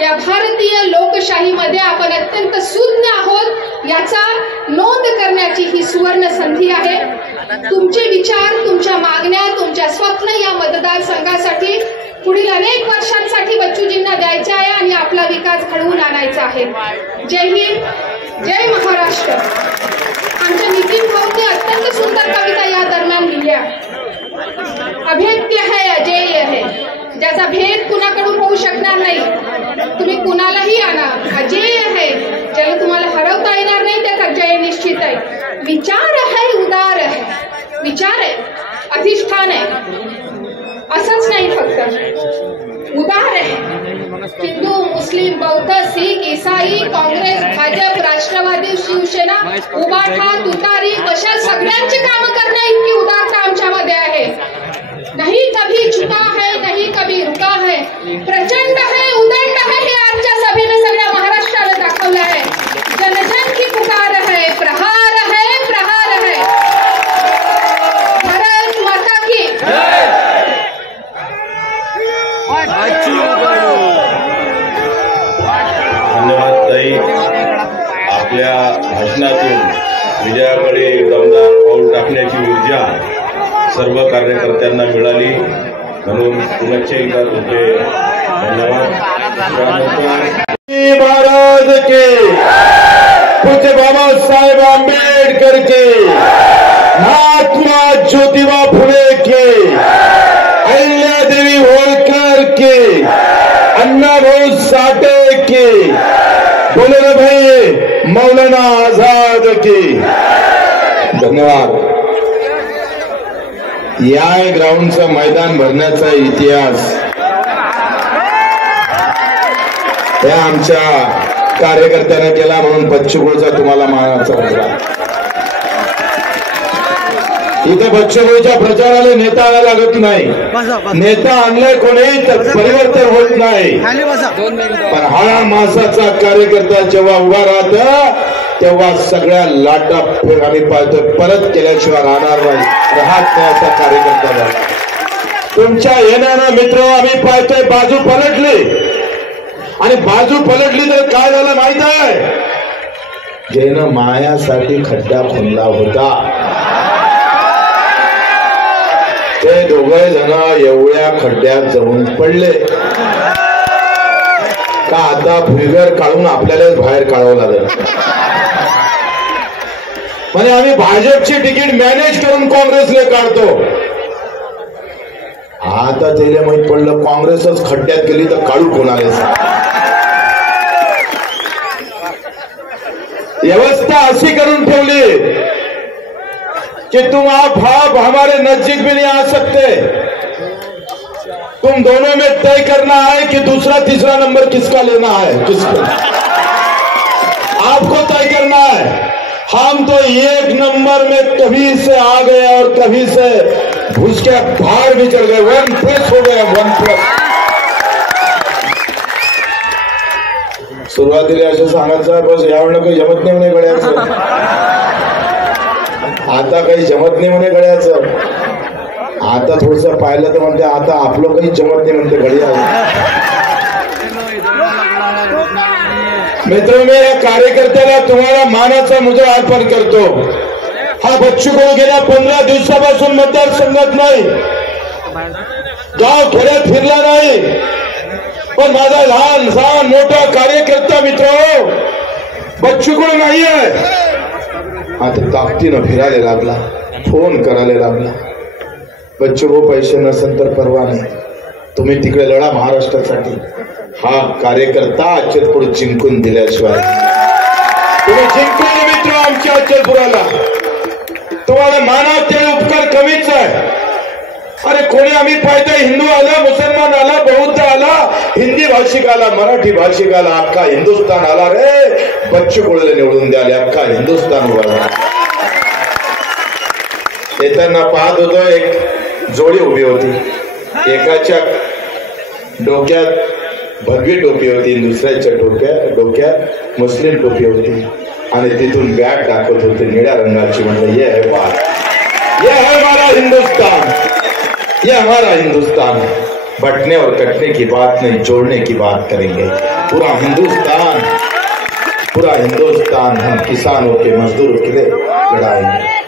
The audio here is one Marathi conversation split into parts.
या भारतीय लोकशाहीमध्ये आपण अत्यंत सुज्ञ आहोत याचा नोंद करण्याची ही सुवर्ण संधी आहे। तुमचे विचार, तुमच्या मागण्या, तुमच्या स्वप्न या मतदारसंघासाठी पुढील अनेक वर्षांसाठी बच्चूजींना द्यायचे आहे आणि आपला विकास घडवून आणायचा आहे। जय हिंद, जय महाराष्ट्र। आमच्या नितीन भाऊंनी अत्यंत सुंदर कविता या दरम्यान लिहिल्या। अभेद्य है, अजेय है, ज्याचा भेद कुणाकडून होऊ शकणार नाही। तुम्ही कुणालाही आणा, अजेय है, ज्याला तुम्हाला हरवता येणार नाही, त्याचा जय निश्चित आहे। विचार है, उदार है, विचार आहे, अधिष्ठान आहे, असंच नाही फक्त उदार आहे। हिंदू, मुस्लिम, बौद्ध, शीख, ईसाई, काँग्रेस, भाजप, राष्ट्रवादी, शिवसेना, उबाठा, तुतारी अशा सगळ्यांची कामं करण्या इतकी उदारता आमच्यामध्ये आहे। नहीं कभी झुका है, नहीं कभी रुका है, प्रचंड है, उदंड है, हे आजच्या सभेने सगळ्या महाराष्ट्राला दाखवलं आहे। जनजन की पुकार है, प्रहार है, प्रहार है। भारत माता की धन्यवाद ताई। आपल्या भाषणातून विजयाकडे दमदार पाऊल टाकण्याची ऊर्जा सर्व कार्यकर्त्यांना मिळाली, म्हणून पुनश्च एकदा तुमचे धन्यवाद। महाराज के, पूज्य बाबा साहेब आंबेडकर के, महात्मा ज्योतिबा फुले के, अहिल्यादेवी होळकर के, अण्णाभाऊ साठे के, बोले ना भाई मौलाना आजाद के। धन्यवाद। या ग्राउंडचं मैदान भरण्याचा इतिहास या आमच्या कार्यकर्त्याने केला, म्हणून बच्चूभाऊचा तुम्हाला मानाचा मुद्रा। इथे बच्चूभाऊच्या प्रचाराला नेता आणायला लागत नाही, नेता आणलाय कोणी तर परिवर्तन होत नाही। पण हा मासाचा कार्यकर्ता जेव्हा उभा राहत तेव्हा सगळ्या लाटा आम्ही पाहतो परत केल्याशिवाय राहणार नाही, राहत नाही असा कार्यकर्ता झाला। तुमच्या येणारा मित्र आम्ही पाहतोय बाजू पलटली, आणि बाजू पलटली तर काय झालं माहित आहे? ज्यानं मायासाठी खड्डा खोदला होता ते दोघे जण एवढ्या खड्ड्यात जाऊन पडले का आता फिगर काढून आपल्यालाच बाहेर काढावं लागेल। म्हणजे आम्ही भाजपची तिकीट मॅनेज करून काँग्रेसला काढतो। आता त्याला माहित पडलं काँग्रेसच खड्ड्यात गेली तर काढू कोणाला। व्यवस्था अशी करून ठेवली कि तुम आप हमारे नजदीक भी नहीं आ सकते। तुम दोनों में तय करना है कि दूसरा तीसरा नंबर किसका लेना है, किसका आपको तय करना है। हम तो एक नंबर में कभी से आ गए और कभी से घुस के बाहर भी चल गए, 1+ हो गए, 1+। सुरुवातीला असं सांगायचं बस यावेळेला काही जमत नाही म्हणे गड्याचं, आता काही जमत नाही म्हणे गड्याचं, आता थोडस पाहिलं तर म्हणते आता आपलं काही जमत नाही म्हणते घड्या। मित्रों, मी या कार्यकर्त्याला तुम्हाला मानाचा मुजरा अर्पण करतो। हा बच्चूभाऊ गेल्या 15 दिवसापासून मतदारसंघात नाही, गाव खेड्यात फिरला नाही, पण माझा लहान लहान मोठा कार्यकर्ता मित्र बच्चूभाऊ नाही आहे। आता ताकदीनं फिरायला लागला, फोन करायला लागला। बच्चूभाऊ पैसे नसेल तर परवा नाही, तुम्ही तिकडे लढा महाराष्ट्रासाठी। हा कार्यकर्ता अचलपूर जिंकून दिल्याशिवाय तुम्ही जिंकले मित्र आमच्या अचलपुराला, तुम्हाला मानात ते उपकार कमीच आहे। अरे कोणी आम्ही पाहतोय हिंदू आला, मुसलमान आला, बौद्ध आला, हिंदी भाषिक आला, मराठी भाषिक आला, अख्खा हिंदुस्थान आला रे। बच्चू कडूला निवडून द्याले अख्खा हिंदुस्थान उभा. येताना पाहत होतो एक जोडी उभी होती, एकाच्या डोक्यात भगवी टोपी होती, दुसऱ्याच्या डोक्यात मुस्लिम टोपी होती आणि तिथून बॅग दाखवत होते निळ्या रंगाची. म्हणलं ये है बात, ये है हमारा हिंदुस्तान, ये हमारा हिंदुस्तान. बटने और कटने की बात नहीं, जोड़ने की बात करेंगे. पूरा हिंदुस्तान हम किसानों के मजदूरों के लिए लड़ाएंगे.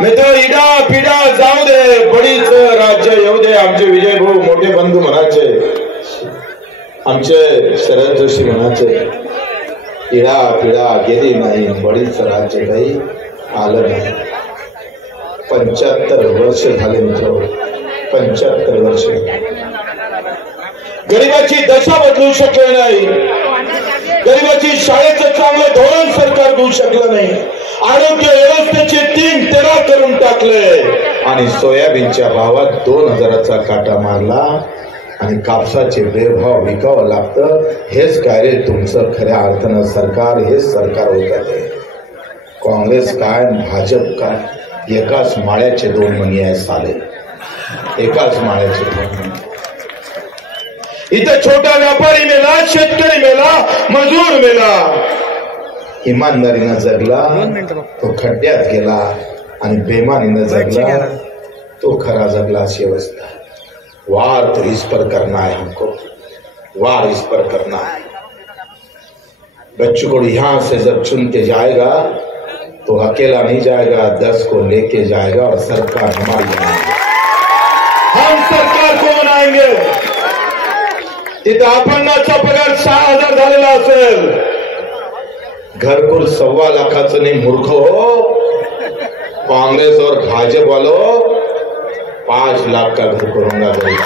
मित्र, इडा पिडा जाऊ दे, बडीच राज्य येऊ दे. आमचे विजय भाऊ मोठे बंधू म्हणाचे, आमचे शरद जोशी म्हणाचे, इडा पिडा गेली नाही, बडीच राज्य काही आलं नाही. 75 वर्ष झाले मित्र, 75 वर्ष. गरिबाची दशा बदलू शकले नाही, गरिबाची शाळेचं चांगलं धोरण सरकार देऊ शकलं नाही, आरोग्य व्यवस्थेचे 3 तेरा करून टाकले आणि सोयाबीनच्या भावात 2000चा काटा मारला आणि कापसाचे बेभाव विकावं लागतं. हेच काय रे तुमचं खऱ्या अर्थानं सरकार, हेच सरकार होतं ते. काँग्रेस काय भाजप काय, एकाच माळ्याचे 2 मणी आहे साले, एकाच माळ्याचे 2 मणी. इथे छोटा व्यापारी मेला, शेतकरी मेला, मजूर मेला. इमानदारीनं जगला तो खड्ड्यात गेला आणि बेमानीनं जगला तो खरा जगला. अशी अवस्था. वार तो इस पर करना है हमको, वार इस पर करना है. बच्चों को यहां से जब चुन के जाएगा तो अकेला नहीं जाएगा, 10 को लेके जाएगा और सरकार हमारी बनाएंगे. हम सरकार को बनाएंगे. तिथं अपंगाचा पगार 6000 झालेला असेल, घरकुल 1.25 लाखाचं नाही मूर्ख हो. कांग्रेस और भाजप वालों 5 लाख का घर करूंगा गरीब.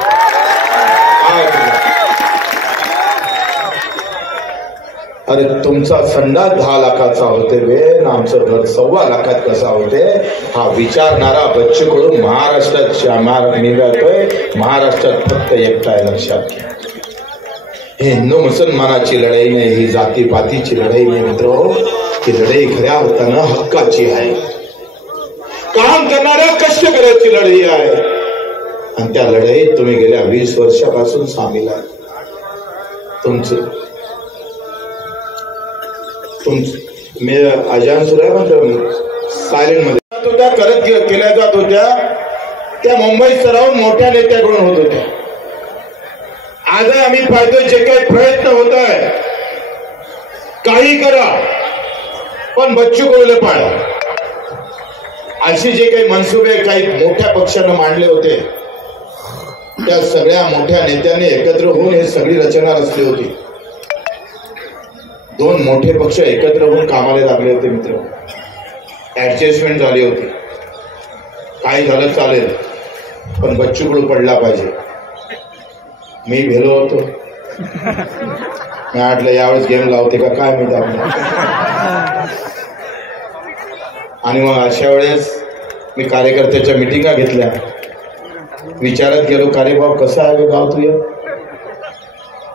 अरे तुमचा संडास 10 लाखाचा होते बे, आमचं घर 1.25 लाखात कसा होते, हा विचारणारा बच्चूकडून महाराष्ट्रात निघतोय. महाराष्ट्रात फक्त एकटा आहे, लक्षात घ्या. हे हिंदू मुसलमानाची लढाई नाही, ही जातीपातीची लढाई नाही मित्र, ही लढाई खऱ्या अर्थानं हक्काची आहे, काम करणाऱ्या कष्टकऱ्याची लढाई आहे. आणि त्या लढाईत तुम्ही गेल्या 20 वर्षापासून सामील आहात. मी अजान सुद्धा म्हणतो सायलेंट मध्ये होत्या, करत केल्या जात होत्या त्या मुंबईत राहून मोठ्या नेत्याकडून होत होत्या. आजही आम्ही पाहतोय जे काही प्रयत्न होत आहे, काही करा पण बच्चू कडूला पाळा. अशी जे काही मनसुबे काही मोठ्या पक्षानं मांडले होते, त्या सगळ्या मोठ्या नेत्यांनी एकत्र होऊन हे सगळी रचना रचली होती. 2 मोठे पक्ष एकत्र होऊन कामाला लागले होते मित्र. ऍडजस्टमेंट झाली होती. काही झालं चालेल पण बच्चू कडू पडला पाहिजे. मी भेलो होतो, मी म्हटलं यावेळेस गेम लावते का काय मी आणि मग अशा वेळेस मी कार्यकर्त्याच्या मिटिंगा घेतल्या. विचारत गेलो, का रे भाऊ कसं आहे गाव तुझ्या?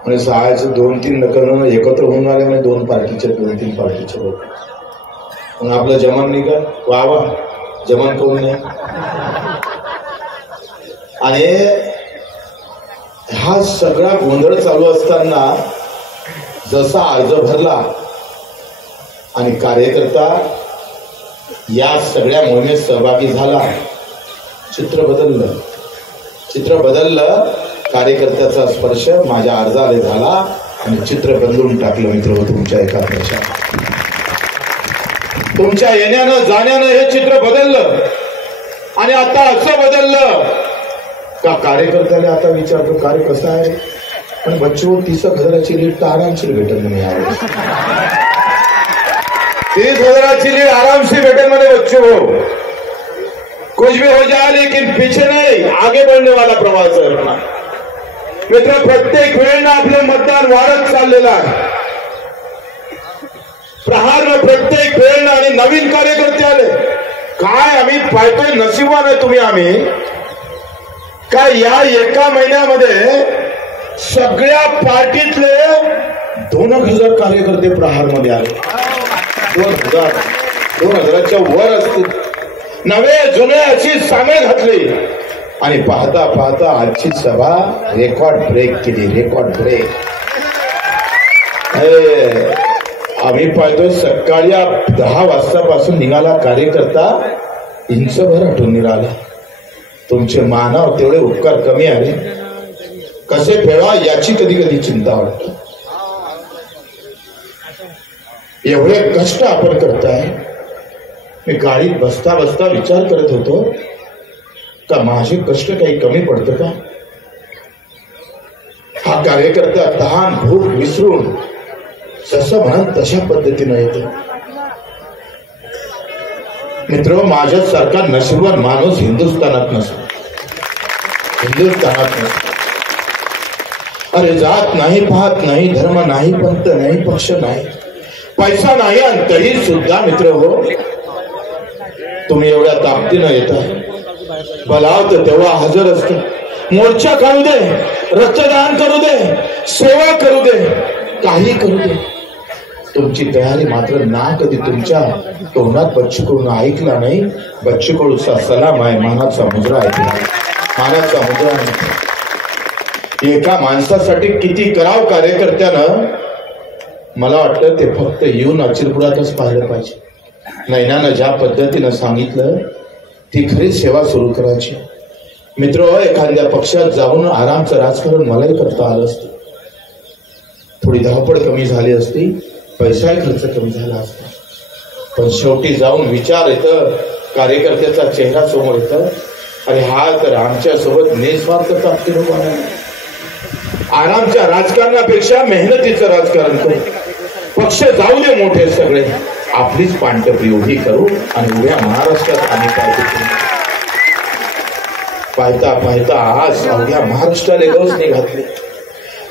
म्हणजे 2-3 नकर एकत्र होऊन आले म्हणजे 2 पार्टीचे 2-3 पार्टीचे लोक. मग आपलं जमन नाही का? वा जमन कोण नाही. आणि हा सगळा गोंधळ चालू असताना जसा अर्ज भरला आणि कार्यकर्ता या सगळ्या मोहिमेत सहभागी झाला, चित्र बदललं. कार्यकर्त्याचा स्पर्श माझ्या अर्जाला झाला आणि चित्र बदलून टाकलं मित्र. तुमच्या एका वर्षात तुमच्या येण्यानं जाण्यानं हे चित्र बदललं. आणि आता असं बदललं का कार्यकर्त्याला आता विचारतो, कार्य कसं आहे? पण बच्चू 30,000ची लीड तर आरामशीर भेटेल म्हणे यावेळेस. 30,000ची लीड आरामशीर भेटेल म्हणे बच्चू हो. कुछ भी हो जाए लेकिन पीछे नहीं, आगे बढ़ने वाला प्रवास है अपना. मित्र, प्रत्येक वेळेला आपलं मतदान वाढत चाललेलं आहे. प्रहार प्रत्येक वेळेला आणि नवीन कार्यकर्ते आले. काय आम्ही पाहतोय, नशिबान आहे तुम्ही. आम्ही काय या एका महिन्यामध्ये सगळ्या पार्टीतले 2000 कार्यकर्ते प्रहारमध्ये आले. 2000च्या वर असतील. नवे जुने अशी सामील घातली आणि पाहता पाहता आजची सभा रेकॉर्ड ब्रेक केली. Record break. आम्ही पाहतोय सकाळी 10 वाजतापासून निघाला कार्यकर्ता इंचभर हटून निघाला. तुमचे मानव तेवढे उपकार कमी आले. कसे फेडवा याची कधी कधी चिंता वाटते. एवढे कष्ट आपण करताय. मी गाडीत बसता बसता विचार करत होतो का माझे कष्ट काही कमी पडतं का. हा कार्यकर्ता तहान भूक विसरून जसं म्हणत तशा पद्धतीनं येतो. मित्र, माझ्यासारखा नशीबवान माणूस हिंदुस्थानात नसतो. हिंदुस्थानात नसतो. अरे जात नाही, पाहत नाही, धर्म नाही, पंथ नाही, पक्ष नाही, पैसा नाही, आणि तरी सुद्धा मित्र हो तुम्ही एवढ्या ताकदीनं येताय. बलावत तेव्हा हजर असतो. मोर्चा करू दे, रक्तदान करू दे, सेवा करू दे, काही करू दे. तुमची तयारी मात्र ना कधी तुमच्या तोंडात बच्चू कडून ऐकला नाही. बच्चू कडूचा सलाम आहे, मानाचा मुजरा ऐकला, मानाचा मुजरा आहे. एका माणसासाठी किती करावं कार्यकर्त्यानं. मला वाटतं ते फक्त येऊन अचिरपुरातच पाहिलं पाहिजे. नैनानं ज्या पद्धतीनं सांगितलं ती खरी सेवा सुरू करायची. मित्र, एखाद्या पक्षात जाऊन आरामचं राजकारण मलाही करता आलं असतं. थोडी धावपळ कमी झाली असती, पैसाही खर्च कमी झाला असता. पण शेवटी जाऊन विचार येतं, कार्यकर्त्याचा चेहरा समोर येतं. अरे हा तर आमच्या सोबत निस्वार्थ ताकदीनं उभा आहे. आरामच्या राजकारणापेक्षा मेहनतीचं राजकारण करू. पक्ष जाऊ दे मोठे सगळे, आपलीच पांढरी उभी करू आणि उभ्या महाराष्ट्रात आम्ही पाहता पाहता आज अवघ्या महाराष्ट्राला गवसणी घातली.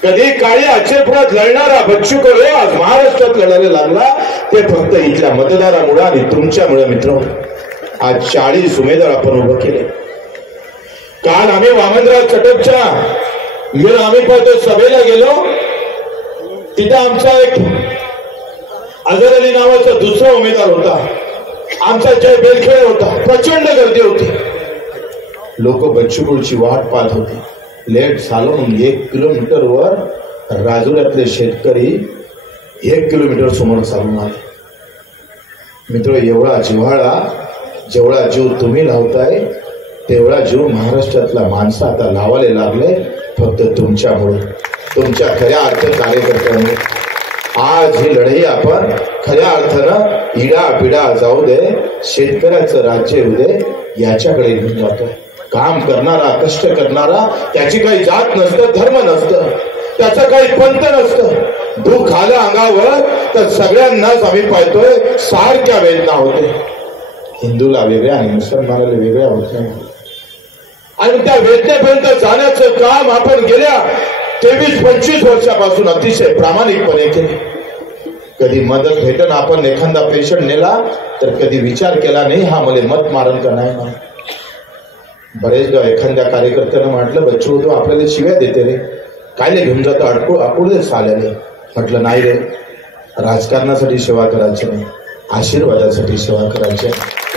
कधी काळी अचलपुरात लढणारा बच्चू कडू आज महाराष्ट्रात लढायला लागला. ते फक्त इथल्या मतदारामुळे आणि तुमच्यामुळे. मित्र, आज 40 उमेदवार आपण उभं केले. काल आम्ही वामनराव चटपच्या आम्ही पाहतो सभेला गेलो. तिथं आमचा एक अजर अली नावाचा दुसरा उमेदवार होता. आमचा जय बेलखेडे होता. प्रचंड गर्दी होती. लोक बच्चू कडूची वाट पाहत होते. लेट झालं म्हणून 1 किलोमीटरवर राजुऱ्यातले शेतकरी 1 किलोमीटर समोर चालून आले. मित्र, एवढा जिव्हाळा, जेवढा जीव तुम्ही लावताय तेवढा जीव महाराष्ट्रातला माणसं आता लावायला लागले. फक्त तुमच्यामुळे, तुमच्या खऱ्या अर्थ कार्यकर्त्यामुळे. आज ही लढाई आपण खऱ्या अर्थानं इडा पिडा जाऊ दे, शेतकऱ्याचं राज्य येऊ दे याच्याकडे घेऊन जातोय. काम करणारा, कष्ट करणारा, त्याची काही जात नसतं, धर्म नसतं, त्याचं काही पंथ नसतं. दुःख आलं अंगावर तर सगळ्यांनाच आम्ही पाहतोय सारख्या वेदना होते. हिंदूला वेगळ्या आणि मुसलमानाला वेगळ्या होत नाही. आणि त्या वेदनेपर्यंत जाण्याचं काम आपण गेल्या 23-25 वर्षापासून अतिशय प्रामाणिकपणे केले. कधी मदत भेटन आपण एखादा पेशंट नेला तर कधी विचार केला नाही हा मला मत मारण का नाही. बरेचदा एखाद्या कार्यकर्त्यानं म्हटलं बच्चू तो आपल्याला शिव्या देते रे, कायले घेऊन जातो अडकुळे साल्याने. म्हटलं नाही रे, राजकारणासाठी सेवा करायची नाही, आशीर्वादासाठी सेवा करायची.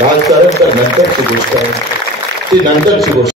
राजकारण तर नंतरची गोष्ट आहे, ती नंतरची गोष्ट.